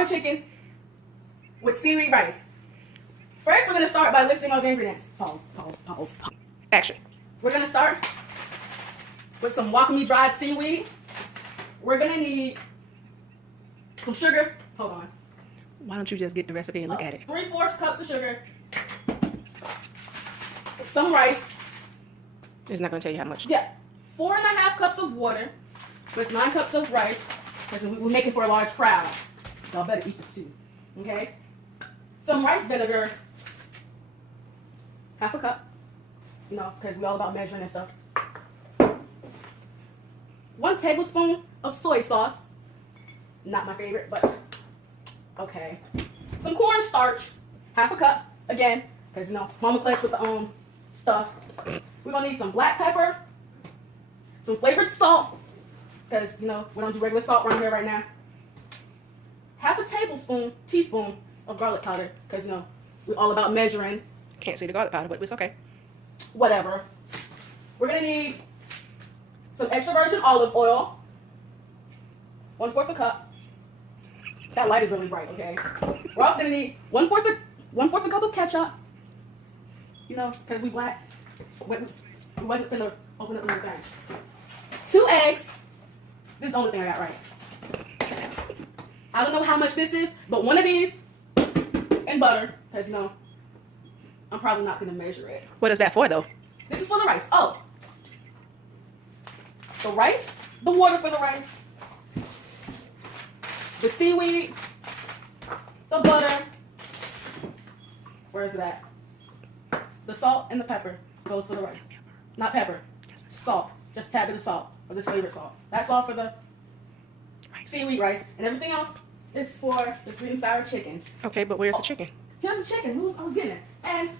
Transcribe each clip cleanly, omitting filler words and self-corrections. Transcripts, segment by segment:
sour chicken with seaweed rice. First, we're going to start by listing all the ingredients. Pause. Action. We're going to start with some wakame dried seaweed. We're going to need some sugar. Hold on. Why don't you just get the recipe and look at it? 3/4 cups of sugar. Some rice. It's not going to tell you how much. Yeah. 4.5 cups of water with 9 cups of rice. Because we're making for a large crowd. Y'all better eat this too. Okay? Some rice vinegar. 1/2 cup. You know, because we're all about measuring and stuff. 1 tablespoon of soy sauce. Not my favorite, but okay. Some cornstarch. 1/2 cup. Again, because you know, Mama Clutch with the stuff. We're gonna need some black pepper, some flavored salt, because you know we don't do regular salt around here right now. 1/2 teaspoon of garlic powder, because you know we're all about measuring. Can't see the garlic powder, but it's okay. Whatever. We're gonna need some extra virgin olive oil. 1/4 cup. That light is really bright. Okay. We're also gonna need 1/4 cup of ketchup. You know, because we black. We wasn't finna open up the whole thing. 2 eggs. This is the only thing I got right. I don't know how much this is, but 1 of these and butter, because you know, I'm probably not gonna measure it. What is that for, though? This is for the rice. Oh, the rice, the water for the rice, the seaweed, the butter. Where is it at? The salt and the pepper goes for the rice. Not pepper, salt. Just a tad bit of salt, or this favorite salt. That's all for the seaweed rice, and everything else is for the sweet and sour chicken. Okay, but where's the chicken? Here's the chicken. I was getting it. And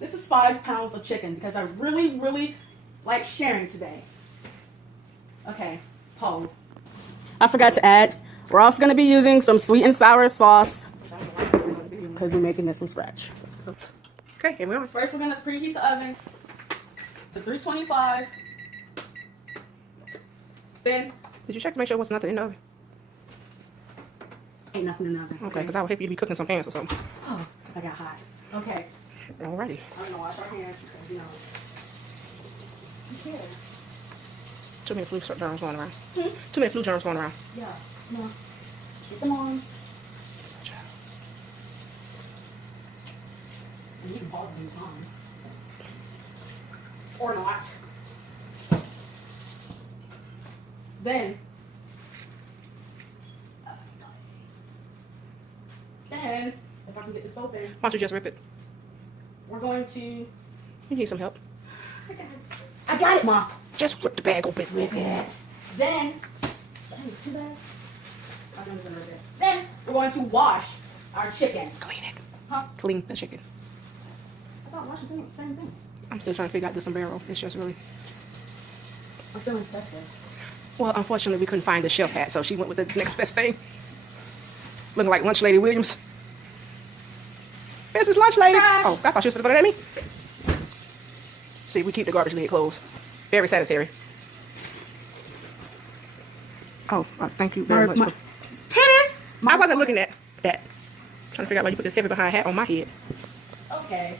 this is 5 pounds of chicken because I really, really like sharing today. Okay, pause. I forgot to add, we're also going to be using some sweet and sour sauce because we're making this from scratch. So, Okay, here we are. first, we're going to preheat the oven to 325. Then, Did you check to make sure there was nothing in the oven? ain't nothing in the oven. Okay, because I would hate for you to be cooking some pans or something. Oh, I got hot. Okay. Alrighty. I'm going to wash our hands because, you know, who cares? Too many flu germs going around. Hmm? Too many flu germs going around. Yeah. No. Get them on. And you can pause when you're on. Or not. Then, if I can get this open, Why don't you just rip it? we're going to. You need some help. I got it, Mom. Just rip the bag open. Rip it. Then, that is too bad. I'm gonna rip it. Then we're going to wash our chicken. Clean it. Huh? Clean the chicken. I thought washing things was the same thing. I'm still trying to figure out this sombrero. It's just really... I'm feeling festive. Well, unfortunately, we couldn't find the chef hat, so she went with the next best thing. Looking like Lunch Lady Williams. This is Lunch Lady. Trash. Oh, I thought she was going to throw that at me. See, we keep the garbage lid closed. Very sanitary. Oh, thank you very much. Tennis. I wasn't looking at that. Trying to figure out why you put this heavy behind hat on my head. Okay.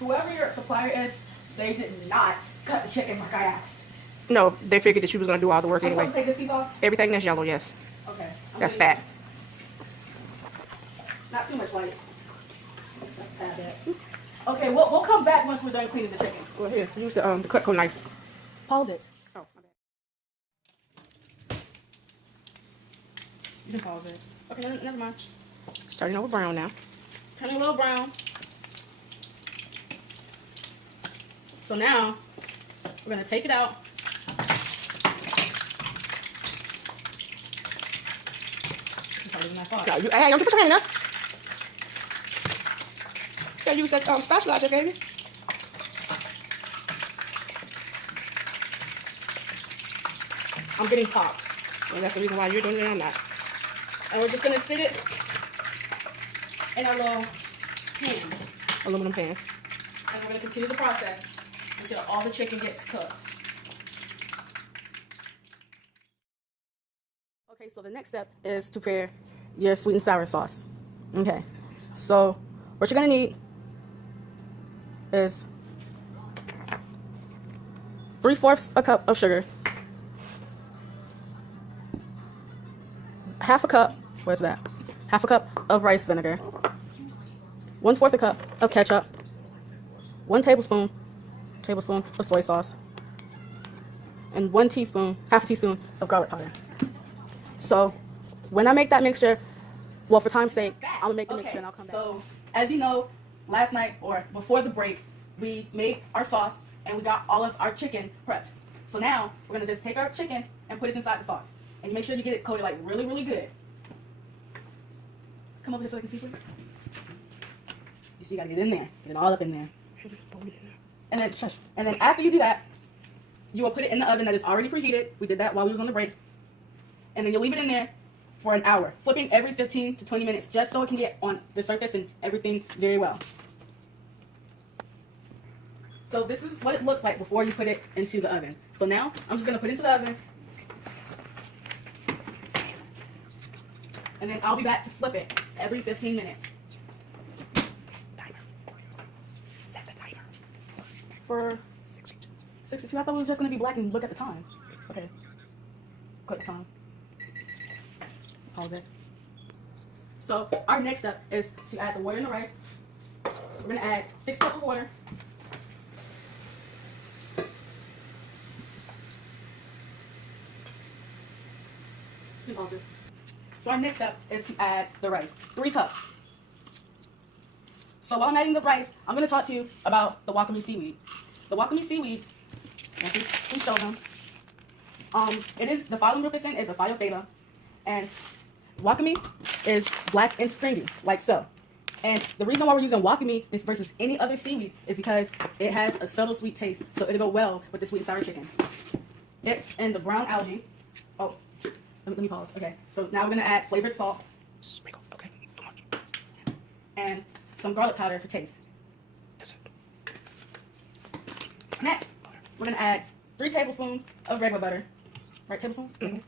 Whoever your supplier is, they did not cut the chicken like I asked. No, they figured that you was going to do all the work I'm anyway. supposed to take this piece off? Everything that's yellow, yes. Okay. That's fat. Not too much light. That's a tad bit. Okay, we'll come back once we're done cleaning the chicken. Well, here, use the Cutco knife. Pause it. Oh, my bad. You can pause it. Okay, never mind. It's turning over brown now. It's turning a little brown. So now, we're going to take it out. This is harder than I thought. No, hey, don't you put your hand in there. Yeah, use that spatula I just gave you. I'm getting popped. Well, that's the reason why you're doing it and I'm not. And we're just going to sit it in our little pan. Aluminum pan. And we're going to continue the process until all the chicken gets cooked. Okay, so the next step is to prepare your sweet and sour sauce. Okay, so what you're gonna need is 3/4 a cup of sugar, half a cup, where's that? Half a cup of rice vinegar, 1/4 a cup of ketchup, 1 tablespoon of soy sauce, and half a teaspoon of garlic powder. So when I make that mixture, well, for time's sake, I'm gonna make the mixture and I'll come back. So as you know, last night or before the break, we made our sauce and we got all of our chicken prepped. So now we're gonna just take our chicken and put it inside the sauce. And you make sure you get it coated like really, really good. Come over here so I can see, please. You see, you gotta get in there. Get it all up in there. And then, shush. And then after you do that, you will put it in the oven that is already preheated. We did that while we was on the break. And then you'll leave it in there for an hour, flipping every 15 to 20 minutes, just so it can get on the surface and everything very well. So this is what it looks like before you put it into the oven. So now, I'm just gonna put it into the oven. And then I'll be back to flip it every 15 minutes. Timer. Set the timer. For 62. I thought it was just gonna be black and look at the time. Okay. Click the time. Pause it. So our next step is to add the water and the rice. We're gonna add 6 cups of water. Pause it. So our next step is to add the rice. 3 cups. So while I'm adding the rice, I'm going to talk to you about the wakame seaweed. The wakame seaweed, please show them. It is, the phylum group it's in is a Phytophthora. And wakame is black and stringy, like so. And the reason why we're using wakame is versus any other seaweed is because it has a subtle sweet taste. So it'll go well with the sweet and sour chicken. It's in the brown algae. Oh. Let me pause. Okay, so now we're gonna add flavored salt. Sprinkle. Okay. Come on. And some garlic powder for taste. Yes, Next, we're gonna add 3 tablespoons of regular butter. Right, tablespoons? Mm-hmm.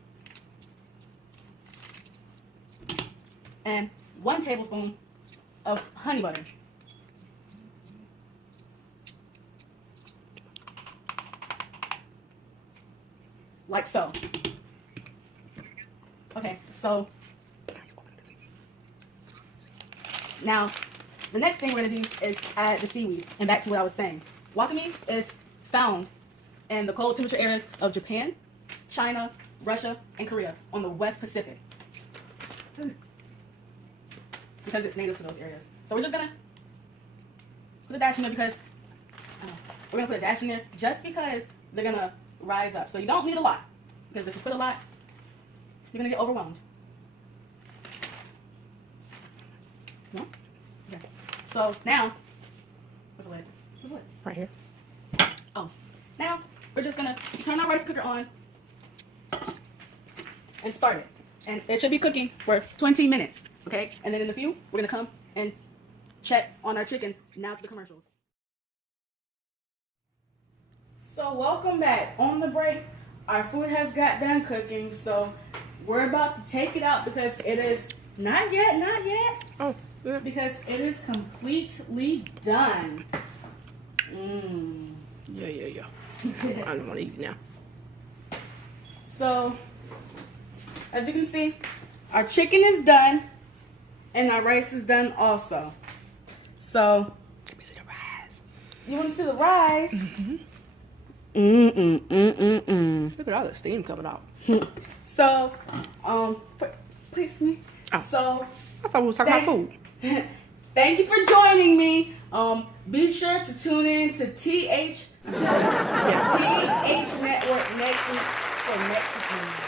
And 1 tablespoon of honey butter. Like so. Okay, so now the next thing we're gonna do is add the seaweed. And back to what I was saying. Wakame is found in the cold temperature areas of Japan, China, Russia, and Korea on the West Pacific. Because it's native to those areas. So we're just gonna put a dash in there because we're gonna put a dash in there just because they're gonna rise up. So you don't need a lot. Because if you put a lot, you're gonna get overwhelmed. No? Okay. So now, where's the lid? Where's the lid? Right here. Oh. Now, we're just gonna turn our rice cooker on and start it. And it should be cooking for 20 minutes, okay? And then in a few, we're gonna come and check on our chicken. Now to the commercials. So welcome back. On the break, our food has got done cooking, so we're about to take it out because it is not yet. Oh, yeah. Because it is completely done. Yeah. I don't want to eat now. So, as you can see, our chicken is done and our rice is done also. So, Let me see the rice. you want to see the rice? Look at all the steam coming off. So, please me. Oh. So, I thought we was talking about food. thank you for joining me. Be sure to tune in to TH Network next week for next week.